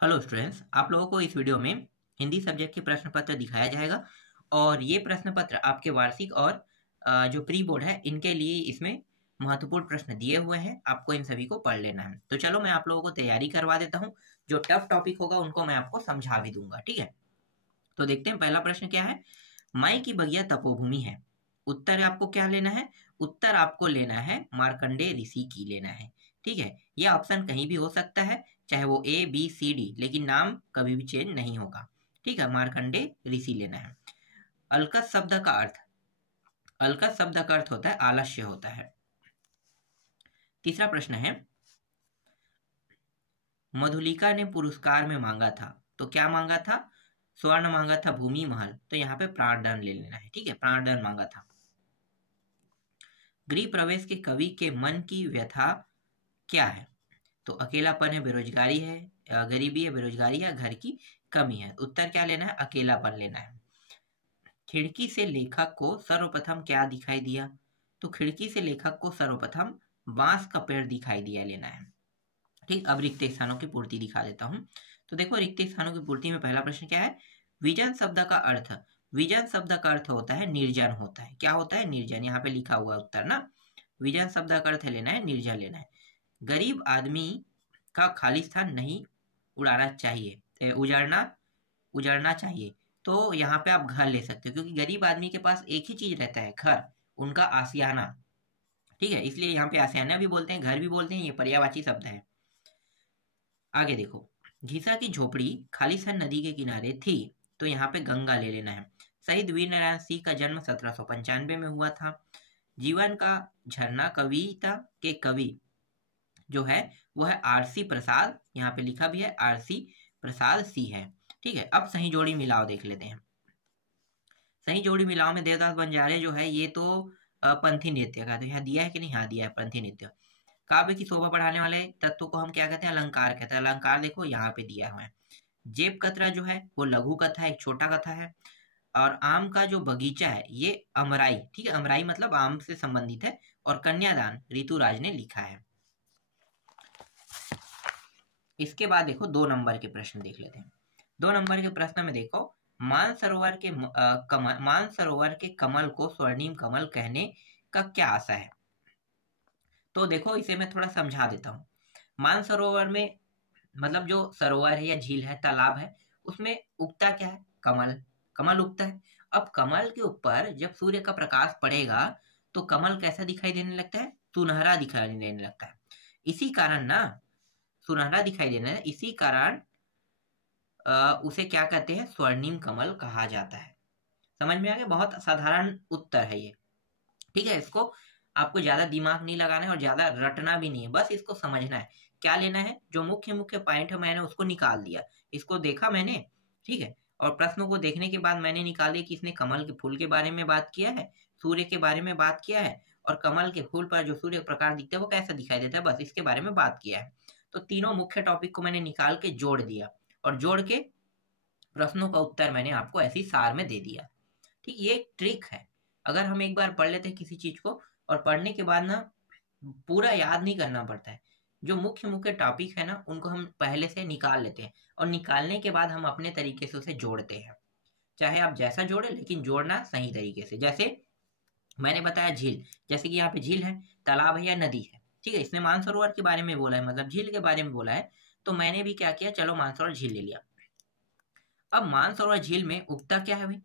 Hello students, आप लोगों को इस वीडियो में हिंदी सब्जेक्ट के प्रश्न पत्र दिखाया जाएगा और ये प्रश्न पत्र आपके वार्षिक और जो प्री बोर्ड है इनके लिए इसमें महत्वपूर्ण प्रश्न दिए हुए हैं। आपको इन सभी को पढ़ लेना है। तो चलो मैं आप लोगों को तैयारी करवा देता हूँ। जो टफ टॉपिक होगा उनको मैं आपको समझा भी दूंगा, ठीक है। तो देखते हैं पहला प्रश्न क्या है। माई की बगिया तपोभूमि है। उत्तर आपको क्या लेना है? उत्तर आपको लेना है मार्कंडेय ऋषि की लेना है, ठीक है। यह ऑप्शन कहीं भी हो सकता है, चाहे वो ए बी सी डी, लेकिन नाम कभी भी चेंज नहीं होगा, ठीक है। मार्कंडेय ऋषि लेना है। अलकत शब्द का अर्थ, अलकत शब्द का अर्थ होता है आलस्य होता है। तीसरा प्रश्न है, मधुलिका ने पुरस्कार में मांगा था, तो क्या मांगा था? स्वर्ण मांगा था, भूमि, महल, तो यहाँ पे प्राणदंड ले लेना है, ठीक है। प्राणदंड मांगा था। गृह प्रवेश के कवि के मन की व्यथा क्या है? तो अकेलापन है, बेरोजगारी है, गरीबी है, बेरोजगारी है, घर की कमी है। उत्तर क्या लेना है? अकेलापन लेना है। खिड़की से लेखक को सर्वप्रथम क्या दिखाई दिया? तो खिड़की से लेखक को सर्वप्रथम बांस का पेड़ दिखाई दिया लेना है, ठीक। अब रिक्त स्थानों की पूर्ति दिखा देता हूं। तो देखो, रिक्त स्थानों की पूर्ति में पहला प्रश्न क्या है? विजन शब्द का अर्थ, विजन शब्द का अर्थ होता है निर्जन होता है। क्या होता है? निर्जन। यहाँ पे लिखा हुआ उत्तर ना, विजन शब्द का अर्थ लेना है निर्जन लेना है। गरीब आदमी का खाली स्थान नहीं उड़ाना चाहिए, उजाड़ना चाहिए। तो यहाँ पे आप घर ले सकते हो, क्योंकि गरीब आदमी के पास एक ही चीज रहता है, घर, उनका आशियाना, ठीक है। इसलिए यहाँ पे आशियाना भी बोलते हैं, घर भी बोलते हैं, ये पर्यायवाची शब्द है। आगे देखो, घिसा की झोपड़ी खालिस्तान नदी के किनारे थी, तो यहाँ पे गंगा ले लेना है। शहीद वीर नारायण सिंह का जन्म 1795 में हुआ था। जीवन का झरना कविता के कवि जो है वो है आरसी प्रसाद, यहाँ पे लिखा भी है आरसी प्रसाद सी है, ठीक है। अब सही जोड़ी मिलाओ देख लेते हैं। सही जोड़ी मिलाओ में देवदास बंजारे जो है ये तो पंथी नृत्य का, तो यहाँ दिया है कि नहीं? हाँ दिया है, पंथी नृत्य। काव्य की शोभा बढ़ाने वाले तत्व को हम क्या कहते हैं? अलंकार कहते हैं। अलंकार देखो यहाँ पे दिया हुआ है। जेब कतरा जो है वो लघु कथा है, एक छोटा कथा है। और आम का जो बगीचा है ये अमराई, ठीक है। अमराई मतलब आम से संबंधित है। और कन्यादान ऋतुराज ने लिखा है। इसके बाद देखो 2 नंबर के प्रश्न देख लेते हैं। 2 नंबर के प्रश्न में देखो, मानसरोवर के कमल को स्वर्णिम कमल कहने का क्या आशा है? तो देखो इसे मैं थोड़ा समझा देता हूँ। मानसरोवर में मतलब जो सरोवर है या झील है, तालाब है, उसमें उगता क्या है? कमल, कमल उगता है। अब कमल के ऊपर जब सूर्य का प्रकाश पड़ेगा तो कमल कैसा दिखाई देने लगता है? सुनहरा दिखाई देने लगता है। इसी कारण ना, सुनहरा दिखाई देना है, इसी कारण उसे क्या कहते हैं? स्वर्णिम कमल कहा जाता है। समझ में आ गया? बहुत साधारण उत्तर है ये, ठीक है। इसको आपको ज्यादा दिमाग नहीं लगाना है और ज्यादा रटना भी नहीं है, बस इसको समझना है। क्या लेना है? जो मुख्य मुख्य पॉइंट है मैंने उसको निकाल दिया, इसको देखा मैंने, ठीक है। और प्रश्नों को देखने के बाद मैंने निकाल दिया कि इसने कमल के फूल के बारे में बात किया है, सूर्य के बारे में बात किया है, और कमल के फूल पर जो सूर्य प्रकाश दिखता है वो कैसा दिखाई देता है, बस इसके बारे में बात किया है। तो तीनों मुख्य टॉपिक को मैंने निकाल के जोड़ दिया और जोड़ के प्रश्नों का उत्तर मैंने आपको ऐसी सार में दे दिया, ठीक। ये एक ट्रिक है। अगर हम एक बार पढ़ लेते हैं किसी चीज को और पढ़ने के बाद ना पूरा याद नहीं करना पड़ता है, जो मुख्य मुख्य टॉपिक है ना उनको हम पहले से निकाल लेते हैं और निकालने के बाद हम अपने तरीके से उसे जोड़ते हैं। चाहे आप जैसा जोड़े, लेकिन जोड़ना सही तरीके से। जैसे मैंने बताया झील, जैसे कि यहाँ पे झील है, तालाब है या नदी है, ठीक है। इसने मानसरोवर के बारे में बोला है, मतलब झील के बारे में बोला है, तो मैंने भी क्या किया, चलो मानसरोवर झील ले लिया। अब मानसरोवर झील में उगता क्या है भाई?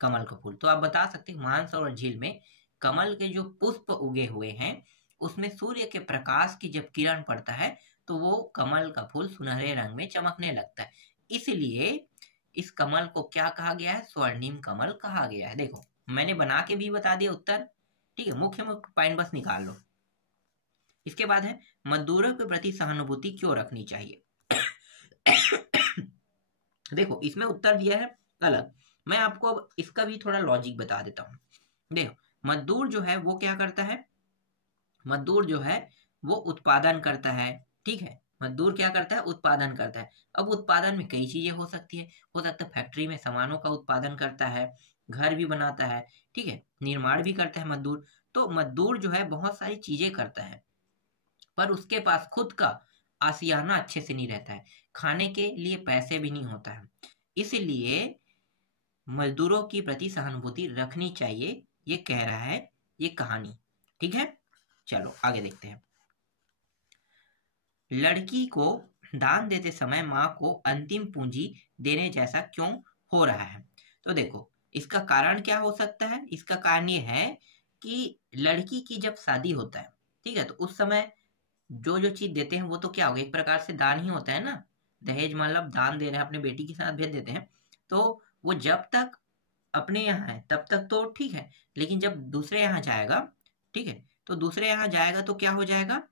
कमल का फूल। तो आप बता सकते हैं मानसरोवर झील में कमल के जो पुष्प उगे हुए हैं उसमें सूर्य के प्रकाश की जब किरण पड़ता है तो वो कमल का फूल सुनहरे रंग में चमकने लगता है। इसलिए इस कमल को क्या कहा गया है? स्वर्णिम कमल कहा गया है। देखो मैंने बना के भी बता दिया उत्तर, ठीक है। मुख्य मुख्य पॉइंट बस निकाल लो। इसके बाद है, मजदूरों के प्रति सहानुभूति क्यों रखनी चाहिए? देखो इसमें उत्तर दिया है अलग, मैं आपको अब इसका भी थोड़ा लॉजिक बता देता हूँ। देखो मजदूर जो है वो क्या करता है? मजदूर जो है वो उत्पादन करता है, ठीक है। मजदूर क्या करता है? उत्पादन करता है। अब उत्पादन में कई चीजें हो सकती है, हो सकता है फैक्ट्री में सामानों का उत्पादन करता है, घर भी बनाता है, ठीक है, निर्माण भी करता है मजदूर। तो मजदूर जो है बहुत सारी चीजें करता है, पर उसके पास खुद का आशियाना अच्छे से नहीं रहता है। खाने के लिए पैसे भी नहीं होता है, इसलिए मजदूरों की प्रति सहानुभूति रखनी चाहिए, ये कह रहा है ये कहानी। ठीक है, चलो आगे देखते हैं। लड़की को दान देते समय माँ को अंतिम पूंजी देने जैसा क्यों हो रहा है? तो देखो, इसका कारण क्या हो सकता है? इसका कारण ये है कि लड़की की जब शादी होता है, ठीक है, तो उस समय जो जो चीज देते हैं वो तो क्या होगा, एक प्रकार से दान ही होता है ना। दहेज मतलब दान दे रहे हैं, अपने बेटी के साथ भेज देते हैं, तो वो जब तक अपने यहाँ है तब तक तो ठीक है, लेकिन जब दूसरे यहाँ जाएगा, ठीक है, तो दूसरे यहाँ जाएगा तो क्या हो जाएगा,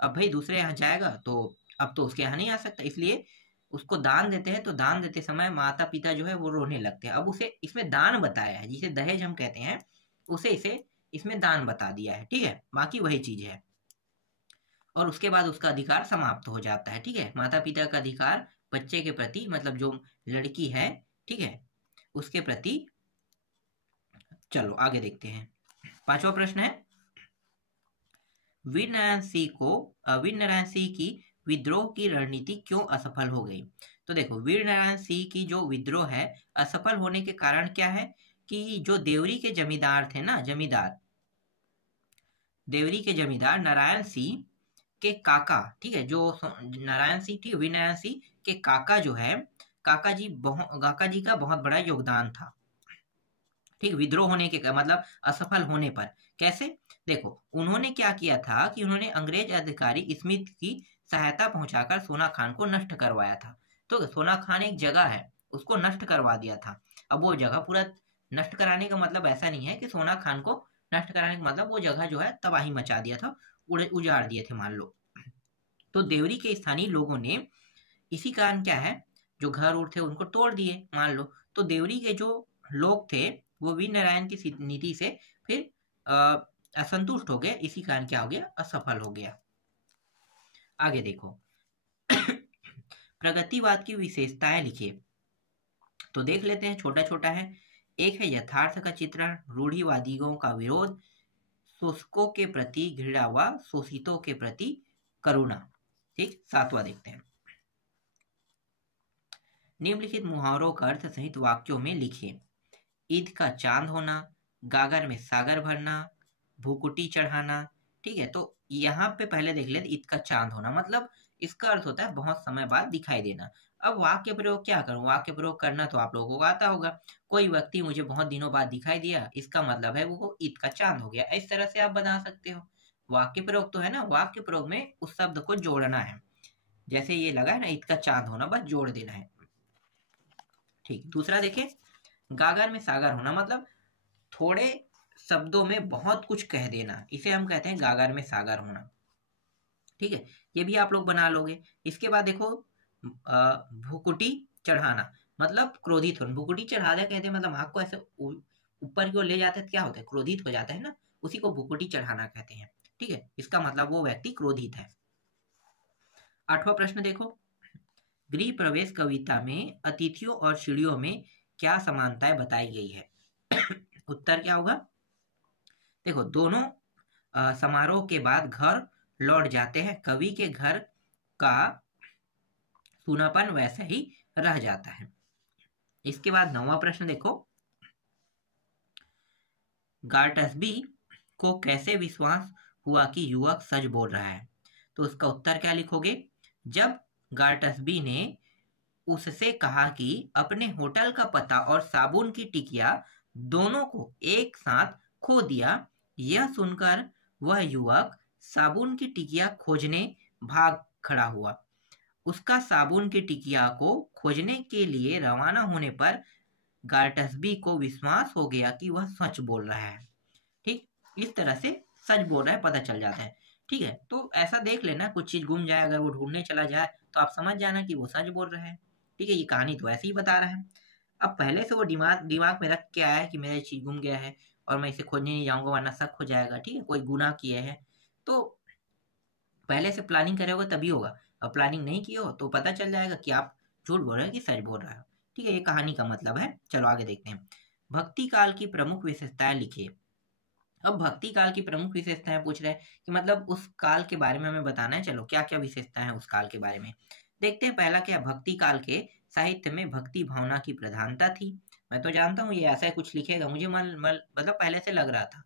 अब भाई दूसरे यहाँ जाएगा तो अब तो उसके यहाँ नहीं आ सकता, इसलिए उसको दान देते हैं। तो दान देते समय माता पिता जो है वो रोने लगते हैं। अब उसे इसमें दान बताया है, जिसे दहेज हम कहते हैं, उसे इसे इसमें दान बता दिया है, ठीक है, बाकी वही चीज है। और उसके बाद उसका अधिकार समाप्त हो जाता है, ठीक है, माता पिता का अधिकार बच्चे के प्रति, मतलब जो लड़की है, ठीक है, उसके प्रति। चलो आगे देखते हैं। 5वां प्रश्न है, वीरनारायण सिंह की विद्रोह की रणनीति क्यों असफल हो गई? तो देखो, वीरनारायण सिंह की जो विद्रोह है, असफल होने के कारण क्या है कि जो देवरी के जमींदार थे ना, देवरी के जमींदार नारायण सिंह के काका, ठीक है, जो नारायण सिंह, ठीक, वीरनारायण सिंह के काका जो है, काका जी का बहुत बड़ा योगदान था, ठीक, विद्रोह होने के मतलब असफल होने पर। कैसे? देखो, उन्होंने क्या किया था कि उन्होंने अंग्रेज अधिकारी स्मिथ की सहायता पहुंचाकर सोना खान को नष्ट करवाया था। तो सोना खान एक जगह है, उसको नष्ट करवा दिया था। अब वो जगह पूरा नष्ट कराने का मतलब ऐसा नहीं है कि सोना खान को नष्ट कराने का मतलब वो जगह जो है तबाही मचा दिया था, उजाड़ दिए थे मान लो। तो देवरी के स्थानीय लोगों ने इसी कारण क्या है, जो घर उर थे उनको तोड़ दिए मान लो। तो देवरी के जो लोग थे वो वीर नारायण की नीति से फिर असंतुष्ट हो गए, इसी कारण क्या हो गया, असफल हो गया। आगे देखो, प्रगतिवाद की विशेषताएं लिखिए। तो देख लेते हैं, छोटा छोटा है। एक है यथार्थ का चित्रण, रूढ़िवादियों का विरोध, शोषकों के प्रति घृणा व शोषितों के प्रति करुणा। ठीक, 7वां देखते हैं। निम्नलिखित मुहावरों का अर्थ सहित वाक्यों में लिखिए। ईद का चांद होना, गागर में सागर भरना, भूकुटी चढ़ाना। ठीक है, तो यहाँ पे पहले देख लेते, ईद का चांद होना मतलब इसका अर्थ होता है बहुत समय बाद दिखाई देना। अब वाक्य प्रयोग क्या करूं, वाक्य प्रयोग करना तो आप लोगों को आता होगा। कोई व्यक्ति मुझे बहुत दिनों बाद दिखाई दिया, इसका मतलब है वो ईद का चांद हो गया, इस तरह से आप बता सकते हो। वाक्य प्रयोग तो है ना, वाक्य प्रयोग में उस शब्द को जोड़ना है। जैसे ये लगा है ना, ईद का चांद होना, बस जोड़ देना है। ठीक, दूसरा देखें, गागर में सागर होना मतलब थोड़े शब्दों में बहुत कुछ कह देना, इसे हम कहते हैं गागर में सागर होना। ठीक है, ये भी आप लोग बना लोगे। इसके बाद देखो, भुकुटी चढ़ाना मतलब क्रोधित होना। भुकुटी चढ़ा दिया कहते हैं मतलब आग को ऐसे ऊपर की ओर ले जाते हैं, क्या होता है, क्रोधित हो जाता है ना, उसी को भुकुटी चढ़ाना कहते हैं। ठीक है, इसका मतलब वो व्यक्ति क्रोधित है। 8वां प्रश्न देखो, गृह प्रवेश कविता में अतिथियों और सीढ़ियों में क्या समानताएं बताई गई है? उत्तर क्या होगा? देखो, दोनों समारोह के बाद घर लौट जाते हैं, कवि के घर का सूनापन वैसे ही रह जाता है। इसके बाद 9वां प्रश्न देखो, गार्टसबी को कैसे विश्वास हुआ कि युवक सच बोल रहा है? तो उसका उत्तर क्या लिखोगे? जब गार्टसबी ने उससे कहा कि अपने होटल का पता और साबुन की टिकिया दोनों को एक साथ खो दिया, यह सुनकर वह युवक साबुन की टिकिया खोजने भाग खड़ा हुआ। उसका साबुन की टिकिया को खोजने के लिए रवाना होने पर गार्टसबी को विश्वास हो गया कि वह सच बोल रहा है। ठीक, इस तरह से सच बोल रहा है पता चल जाता है। ठीक है, तो ऐसा देख लेना, कुछ चीज गुम जाए, अगर वो ढूंढने चला जाए तो आप समझ जाना कि वो सच बोल रहा है। ठीक है, ये कहानी तो ऐसे ही बता रहा है। अब पहले से वो दिमाग में रख के आया है कि मेरा चीज गुम गया है और मैं इसे खोजने नहीं जाऊंगा वरना शक हो जाएगा। ठीक है, कोई गुनाह किए है तो पहले से प्लानिंग करे होगा तभी होगा, और प्लानिंग नहीं की हो तो पता चल जाएगा कि आप झूठ बोल रहे हैं कि सच बोल रहे हो। ठीक है, ये कहानी का मतलब है। चलो आगे देखते हैं, भक्ति काल की प्रमुख विशेषताएं लिखिए। अब भक्ति काल की प्रमुख विशेषताएं पूछ रहे हैं कि मतलब उस काल के बारे में हमें बताना है। चलो क्या क्या विशेषताएं हैं उस काल के बारे में। देखते हैं पहला क्या, भक्ति काल के साहित्य में भक्ति भावना की प्रधानता थी। मैं तो जानता हूँ ये ऐसा ही कुछ लिखेगा, मुझे मतलब पहले से लग रहा था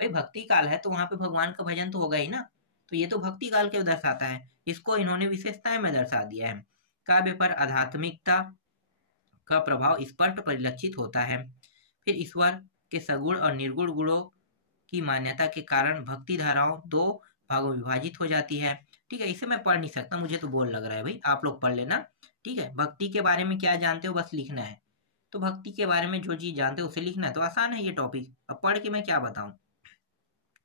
भाई भक्ति काल है तो वहां पे भगवान का भजन तो होगा ही ना, तो ये तो भक्ति काल के दर्शाता है, इसको इन्होंने विशेषताएं में दर्शा दिया है। काव्य पर आध्यात्मिकता का प्रभाव स्पष्ट परिलक्षित होता है। फिर ईश्वर के सगुण और निर्गुण गुणों की मान्यता के कारण भक्ति धाराओं दो भागों में विभाजित हो जाती है। ठीक है, इसे मैं पढ़ नहीं सकता, मुझे तो बोर लग रहा है भाई, आप लोग पढ़ लेना। ठीक है, भक्ति के बारे में क्या जानते हो बस लिखना है, तो भक्ति के बारे में जो चीज जानते हो उसे लिखना है, तो आसान है ये टॉपिक, अब पढ़ के मैं क्या बताऊं।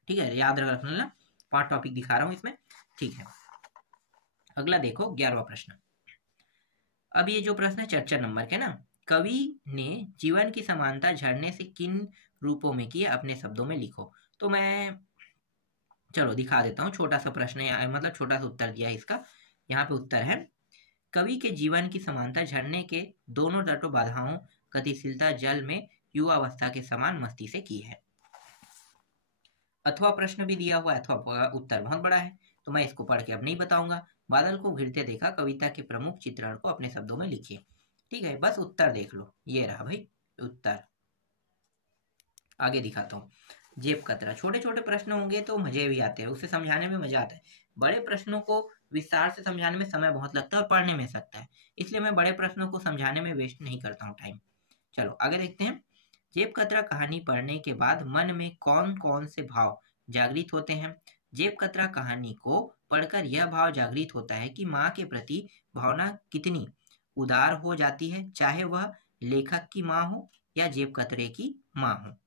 ठीक है, याद रख लेना, 5 टॉपिक दिखा रहा हूं इसमें। ठीक है, अगला देखो 11वां प्रश्न। अब ये जो प्रश्न है चर्चा नंबर के ना, कवि ने जीवन की समानता झरने से किन रूपों में की अपने शब्दों में लिखो। तो मैं चलो दिखा देता हूँ, छोटा सा प्रश्न है, मतलब छोटा सा उत्तर दिया है इसका। यहाँ पे उत्तर है, कवि के जीवन की समानता झरने के दोनों तटों बाधाओं गतिशीलता जल में युवावस्था के समान मस्ती से की है। अथवा प्रश्न भी दिया हुआ है, अथवा उत्तर बहुत बड़ा है तो मैं इसको पढ़ के अब नहीं बताऊंगा। बादल को घिरते देखा कविता के प्रमुख चित्रण को अपने शब्दों में लिखिए। ठीक है, बस उत्तर देख लो, ये रहा भाई उत्तर। आगे दिखाता हूँ, जेब कतरा। छोटे छोटे प्रश्न होंगे तो मजे भी आते हैं, उसे समझाने में मजा आता है। बड़े प्रश्नों को विस्तार से समझाने में समय बहुत लगता है और पढ़ने में सकता है, इसलिए मैं बड़े प्रश्नों को समझाने में वेस्ट नहीं करता हूँ टाइम। चलो आगे देखते हैं। जेब कतरा कहानी पढ़ने के बाद मन में कौन कौन से भाव जागृत होते हैं। जेब कतरा कहानी को पढ़कर यह भाव जागृत होता है कि माँ के प्रति भावना कितनी उदार हो जाती है, चाहे वह लेखक की माँ हो या जेब कतरे की माँ हो।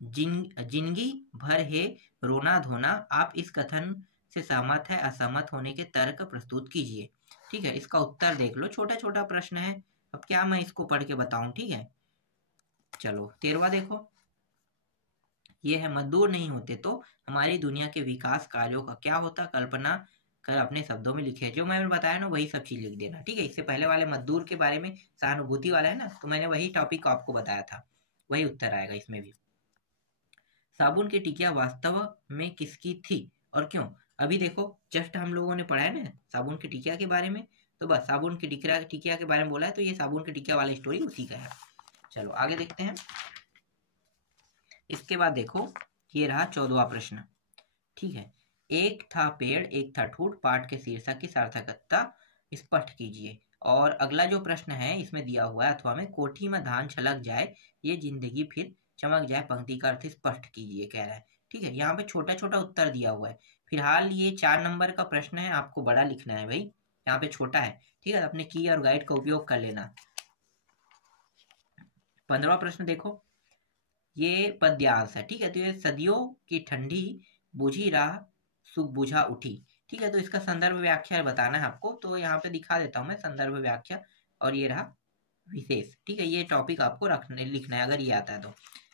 जिंदगी भर है रोना धोना, आप इस कथन से सहमत है, असहमत होने के तर्क प्रस्तुत कीजिए। ठीक है, इसका उत्तर देख लो, छोटा छोटा प्रश्न है, अब क्या मैं इसको पढ़ के बताऊं। ठीक है, चलो 13वां देखो, ये है, मजदूर नहीं होते तो हमारी दुनिया के विकास कार्यों का क्या होता, कल्पना कर अपने शब्दों में लिखे। जो मैंने बताया ना वही सब चीज लिख देना। ठीक है, इससे पहले वाले मजदूर के बारे में सहानुभूति वाला है ना, तो मैंने वही टॉपिक आपको बताया था, वही उत्तर आएगा इसमें भी। साबुन की टिकिया वास्तव में किसकी थी और क्यों। अभी देखो जस्ट हम लोगों ने पढ़ा है ना साबुन की टिकिया के बारे में, तो बस साबुन की टिकिया के बारे में बोला है, तो ये साबुन की टिकिया वाली स्टोरी उसी का है। चलो आगे देखते हैं। इसके बाद देखो ये रहा 14वां प्रश्न। ठीक है, एक था पेड़ एक था ठूठ, पाठ के शीर्षक की सार्थकता स्पष्ट कीजिए। और अगला जो प्रश्न है इसमें दिया हुआ है, अथवा में कोठी में धान छलक जाए ये जिंदगी फिर चमक जाए, पंक्ति का अर्थ स्पष्ट कीजिए कह रहा है। ठीक है, यहाँ पे छोटा छोटा उत्तर दिया हुआ है। फिलहाल ये 4 नंबर का प्रश्न है, आपको बड़ा लिखना है भाई, यहाँ पे छोटा है। ठीक है, अपने की और गाइड का उपयोग कर लेना। 15वां प्रश्न देखो, ये पद्यांश है। ठीक है, तो ये सदियों की ठंडी बुझी राह सुख बुझा उठी। ठीक है, तो इसका संदर्भ व्याख्या बताना है आपको, तो यहाँ पे दिखा देता हूँ मैं संदर्भ व्याख्या, और ये रहा विशेष। ठीक है, ये टॉपिक आपको रखने लिखना है अगर ये आता है तो।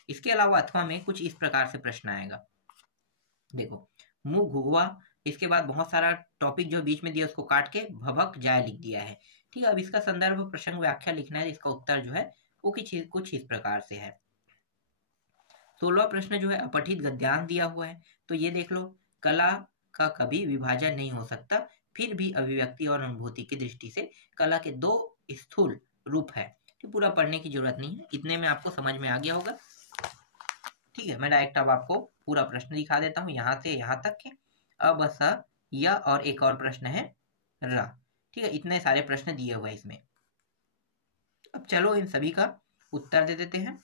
इसके अलावा अथवा में कुछ इस प्रकार से प्रश्न आएगा, देखो, मुंह घुघुआ, इसके बाद बहुत सारा टॉपिक जो बीच में दिया उसको काट के भभक जाए लिख दिया है। ठीक है, अब इसका संदर्भ प्रसंग व्याख्या लिखना है, इसका उत्तर जो है वो कुछ इस प्रकार से है। 16वां प्रश्न जो है अपठित गद्यांश दिया हुआ है, तो ये देख लो, कला का कभी विभाजन नहीं हो सकता, फिर भी अभिव्यक्ति और अनुभूति की दृष्टि से कला के 2 स्थूल रूप है। तो पूरा पढ़ने की जरूरत नहीं है, इतने में आपको समझ में आ गया होगा। ठीक है, मैं डायरेक्ट अब आपको पूरा प्रश्न दिखा देता हूँ यहाँ से यहाँ तक के, अब स य और एक और प्रश्न है र। ठीक है, इतने सारे प्रश्न दिए हुए इसमें। अब चलो इन सभी का उत्तर दे देते हैं।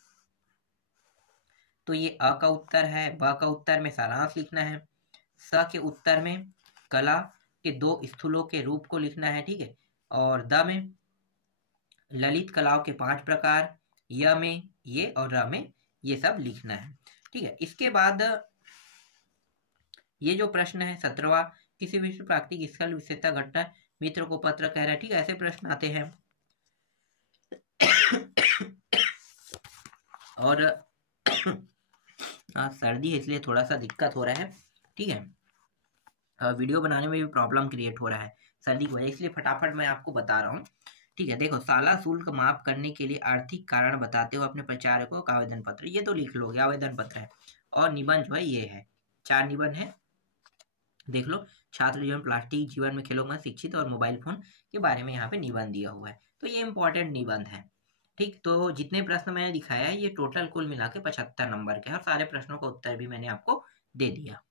तो ये अ का उत्तर है, ब का उत्तर में सारांश लिखना है, स के उत्तर में कला के 2 स्थूलों के रूप को लिखना है। ठीक है, और द में ललित कलाओं के 5 प्रकार, य में ये और र में ये सब लिखना है। ठीक है, इसके बाद ये जो प्रश्न है 17वां, किसी विश्व प्राकृतिक स्थल विशेषता घटना मित्र को पत्र कह रहा है। ठीक है, ऐसे प्रश्न आते हैं। और सर्दी है इसलिए थोड़ा सा दिक्कत हो रहा है। ठीक है, वीडियो बनाने में भी प्रॉब्लम क्रिएट हो रहा है सर्दी की वजह, इसलिए फटाफट मैं आपको बता रहा हूँ। ठीक है, देखो, साला शुल्क माफ करने के लिए आर्थिक कारण बताते हुए अपने प्रचारकों का आवेदन पत्र, ये तो लिख लोगे, आवेदन पत्र है। और निबंध जो है ये है, 4 निबंध है, देख लो। छात्र जीवन, प्लास्टिक जीवन में खेलों में शिक्षित और मोबाइल फोन के बारे में यहाँ पे निबंध दिया हुआ है। तो ये इंपॉर्टेंट निबंध है। ठीक, तो जितने प्रश्न मैंने दिखाया है ये टोटल कुल मिला के 75 नंबर के हैं और सारे प्रश्नों का उत्तर भी मैंने आपको दे दिया।